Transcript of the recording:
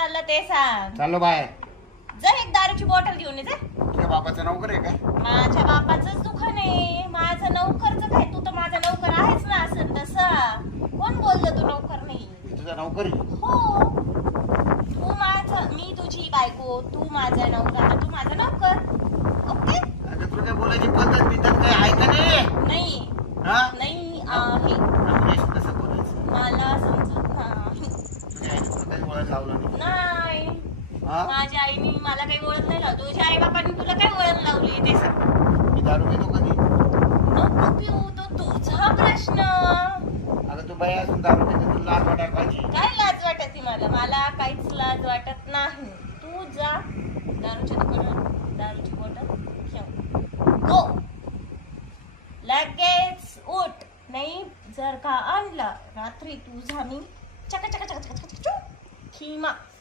चाललं ते सांग. चाललो बाहेर. जा एक दारूची बॉटल घेऊन ये जा. तुझ्या बापाचं नोकर आहे काय? माझ्या बापाचंच दुकान आहे. माझं नौकरचं काय? तू तर माझा नौकर आहेस ना असं तसं. कोण बोललं तू नौकर नाही? मी तुझा नोकर आहे. हो. तू माझं, मी तुझी बायको, तू माझा नौकर, तू माझा नौकर. ओके? आता तुला काय बोलायची पद्धत बिद्धत काय आहे का नाही? नाही. हा? नाही आहे. आपल्याशी कसं बोलायचं? मला समजत नाही. तुझ्या आईने तुला काही वळण लावलं नाही. नाही. हा? माझ्या आईने मला काही ओळख नाही लावली. तुझ्या आई बापाने तुला काय ओळख लावली ते सांग. मी दारू पितो कधी? नको पिऊ, तो तुझा प्रश्न. अगं तू बाई असून दारू पितो, तुला लाज वाटायला पाहिजे. काय लाज वाटते मला? मला काहीच लाज वाटत नाही. तू जा दारूच्या दुकानात, दारूची बॉटल घेऊन गो. लगेच उठ. नाही जर का आणला रात्री तुझा मी चका चका चका चका चका खिमा